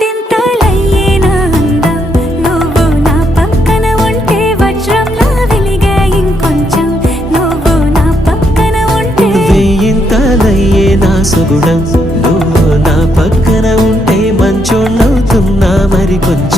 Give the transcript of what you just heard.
వందింతలయ్యేనా అందం నువ్వు నా పక్కన ఉంటే వజ్రంలా వెలిగే ఇంకొంచెం నువ్వు నా పక్కన ఉంటే వేయింతలయ్యేనా సుగుణం నువ్వు నా పక్కన ఉంటే మంచోళ్ళవుతున్నా మరి కొంచెం